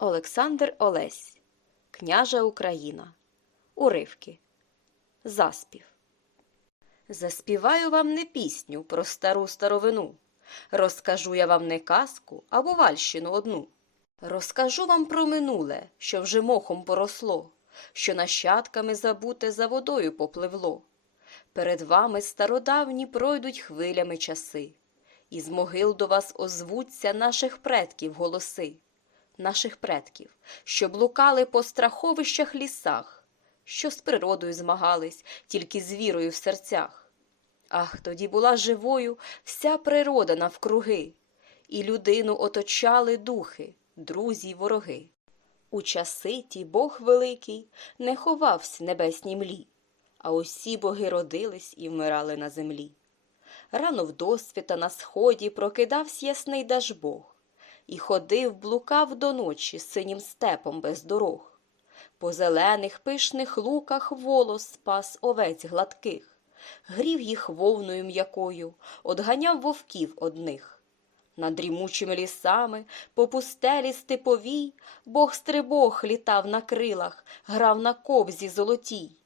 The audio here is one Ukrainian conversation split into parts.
Олександр Олесь, Княжа Україна. Уривки. Заспів. Заспіваю вам не пісню про стару старовину. Розкажу я вам не казку або вальщину одну. Розкажу вам про минуле, що вже мохом поросло, що нащадками забуте за водою попливло. Перед вами стародавні пройдуть хвилями часи, і з могил до вас озвуться наших предків голоси, наших предків, що блукали по страховищах лісах, що з природою змагались, тільки з вірою в серцях. Ах, тоді була живою вся природа навкруги, і людину оточали духи, друзі й вороги. У часи ті Бог великий не ховався небесній млі, а усі боги родились і вмирали на землі. Рано вдосвіта на сході прокидавсь ясний Дажбог, і ходив, блукав до ночі синім степом без дорог. По зелених пишних луках волос спас овець гладких, грів їх вовною м'якою, одганяв вовків одних. Над дрімучими лісами, по пустелі степовій, Бог стрибог літав на крилах, грав на кобзі золотій.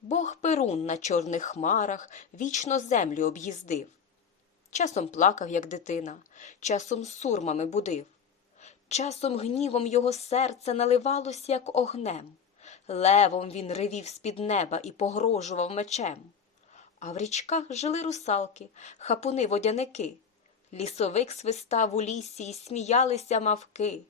Бог Перун на чорних хмарах вічно землю об'їздив. Часом плакав, як дитина, часом сурмами будив. Часом гнівом його серце наливалось, як огнем. Левом він ревів з-під неба і погрожував мечем. А в річках жили русалки, хапуни водяники. Лісовик свистав у лісі і сміялися мавки.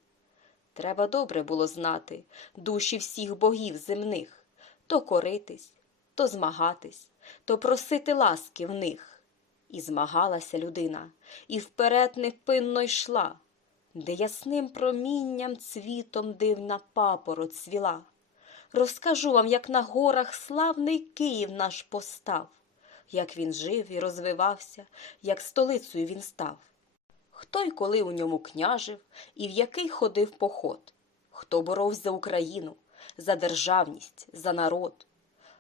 Треба добре було знати душі всіх богів земних, то коритись, то змагатись, то просити ласки в них. І змагалася людина, і вперед невпинно йшла, де ясним промінням цвітом дивна папороть цвіла. Розкажу вам, як на горах славний Київ наш постав, як він жив і розвивався, як столицею він став. Хто й коли у ньому княжив і в який ходив поход, хто боровся за Україну, за державність, за народ.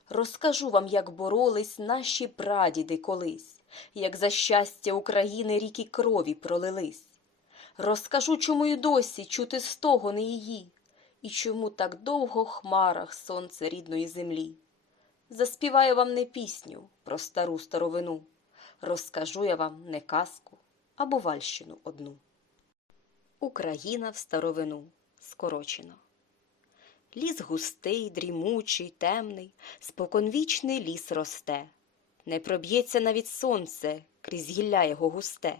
Розкажу вам, як боролись наші прадіди колись, як за щастя України ріки крові пролились. Розкажу, чому й досі чути стогони її, і чому так довго в хмарах сонце рідної землі. Заспіваю вам не пісню про стару старовину, розкажу я вам не казку або вальщину одну. Україна в старовину скорочено. Ліс густий, дрімучий, темний, споконвічний ліс росте, не проб'ється навіть сонце крізь гілля його густе.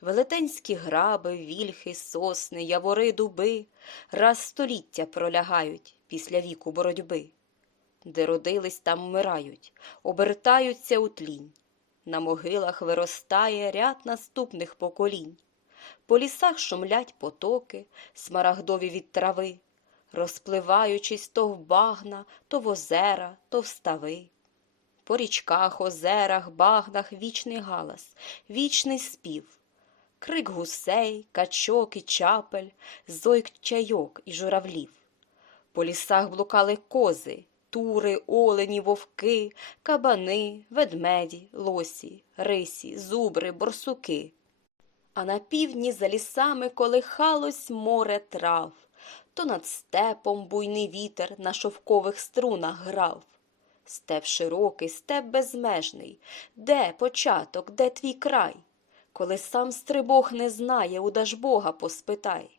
Велетенські граби, вільхи, сосни, явори, дуби раз століття пролягають після віку боротьби. Де родились, там вмирають, обертаються у тлінь. На могилах виростає ряд наступних поколінь. По лісах шумлять потоки, смарагдові від трави, розпливаючись то в багна, то в озера, то в стави. По річках, озерах, багнах вічний галас, вічний спів, крик гусей, качок і чапель, зойк чайок і журавлів. По лісах блукали кози, тури, олені, вовки, кабани, ведмеді, лосі, рисі, зубри, борсуки. А на півдні за лісами колихалось море трав, то над степом буйний вітер на шовкових струнах грав. Степ широкий, степ безмежний, де початок, де твій край? Коли сам стрибог не знає, у Дажбога поспитай.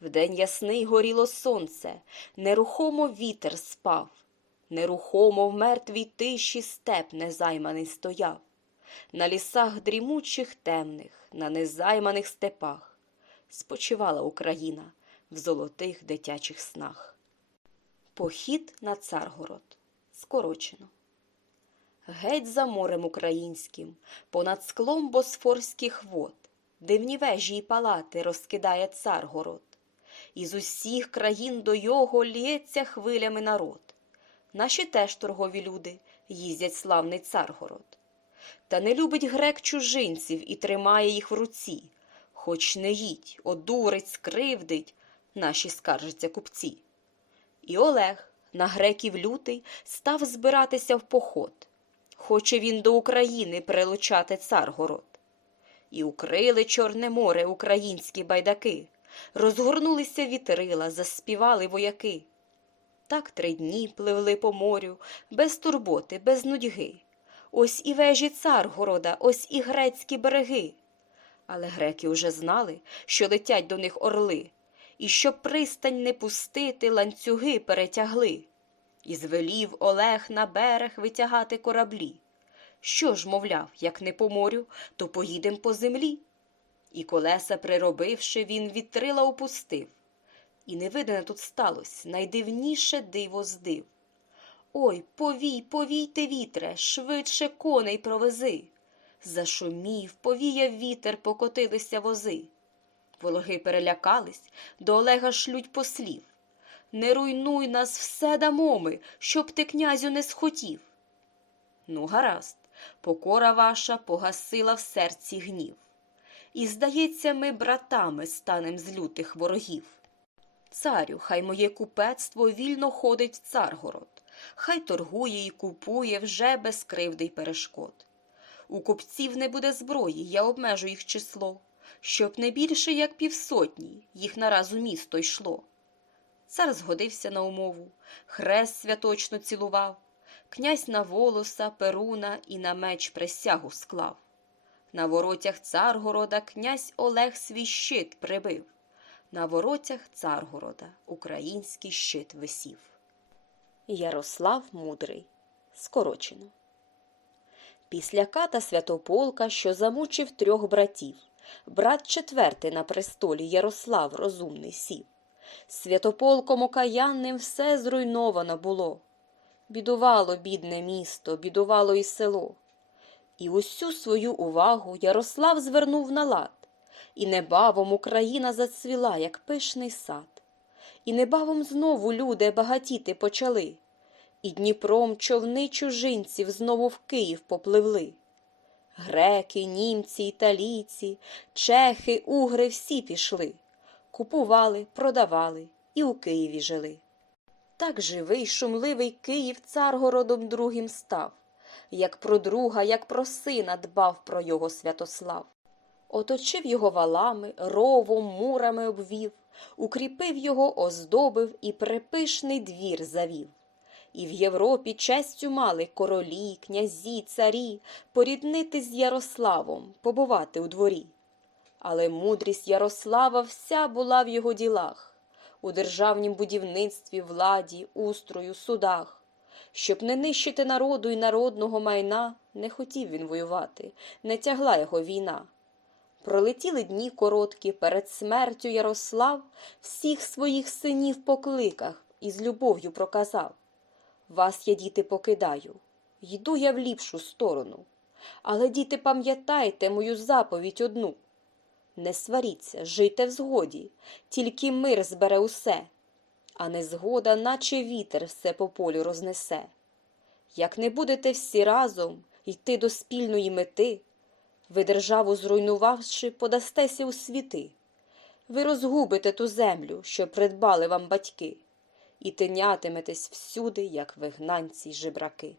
Вдень ясний горіло сонце, нерухомо вітер спав, нерухомо в мертвій тиші степ незайманий стояв, на лісах дрімучих темних, на незайманих степах спочивала Україна в золотих дитячих снах. Похід на Царгород скорочено. Геть за морем українським, понад склом босфорських вод, дивні вежі й палати розкидає Царгород. Із усіх країн до його лється хвилями народ. Наші теж торгові люди їздять славний Царгород. Та не любить грек чужинців і тримає їх в руці. Хоч не їдь, одурить, скривдить, наші скаржаться купці. І Олег, на греків лютий, став збиратися в поход. Хоче він до України прилучати Царгород. І укрили Чорне море українські байдаки, розгорнулися вітрила, заспівали вояки. Так три дні пливли по морю, без турботи, без нудьги. Ось і вежі Царгорода, ось і грецькі береги. Але греки уже знали, що летять до них орли, і щоб пристань не пустити, ланцюги перетягли. І звелів Олег на берег витягати кораблі. Що ж, мовляв, як не по морю, то поїдем по землі. І колеса приробивши, він вітрила опустив. І невидане тут сталося найдивніше диво з див. Ой, повій, повійте, вітре, швидше коней провези. Зашумів, повіяв вітер, покотилися вози. Вологи перелякались, до Олега шлють послів. Не руйнуй нас, все дамо ми, щоб ти князю не схотів. Ну, гаразд, покора ваша погасила в серці гнів. І, здається, ми братами станем з лютих ворогів. Царю, хай моє купецтво вільно ходить в Царгород, хай торгує і купує вже без кривди й перешкод. У купців не буде зброї, я обмежу їх число, щоб не більше, як півсотні, їх нараз у місто йшло. Цар згодився на умову, хрест святочно цілував, князь на волоса, перуна і на меч присягу склав. На воротях Царгорода князь Олег свій щит прибив. На воротях Царгорода український щит висів. Ярослав Мудрий. Скорочено. Після ката святополка, що замучив трьох братів, брат четвертий на престолі Ярослав розумний сів. Святополком окаянним все зруйновано було. Бідувало бідне місто, бідувало і село. І усю свою увагу Ярослав звернув на лад, і небавом Україна зацвіла, як пишний сад. І небавом знову люди багатіти почали, і Дніпром човни чужинців знову в Київ попливли. Греки, німці, італійці, чехи, угри всі пішли, купували, продавали і у Києві жили. Так живий, шумливий Київ царгородом другим став, як про друга, як про сина дбав про його Святослав. Оточив його валами, ровом, мурами обвів, укріпив його, оздобив і припишний двір завів. І в Європі честю мали королі, князі, царі поріднити з Ярославом, побувати у дворі. Але мудрість Ярослава вся була в його ділах, у державнім будівництві, владі, устрою, судах. Щоб не нищити народу і народного майна, не хотів він воювати, не тягла його війна. Пролетіли дні короткі, перед смертю Ярослав всіх своїх синів покликав і з любов'ю проказав. Вас я, діти, покидаю, йду я в ліпшу сторону. Але, діти, пам'ятайте мою заповідь одну. Не сваріться, жийте в згоді, тільки мир збере усе, а незгода, наче вітер, все по полю рознесе. Як не будете всі разом йти до спільної мети, ви державу зруйнувавши, подастеся у світи. Ви розгубите ту землю, що придбали вам батьки, і тинятиметесь всюди, як вигнанці жебраки.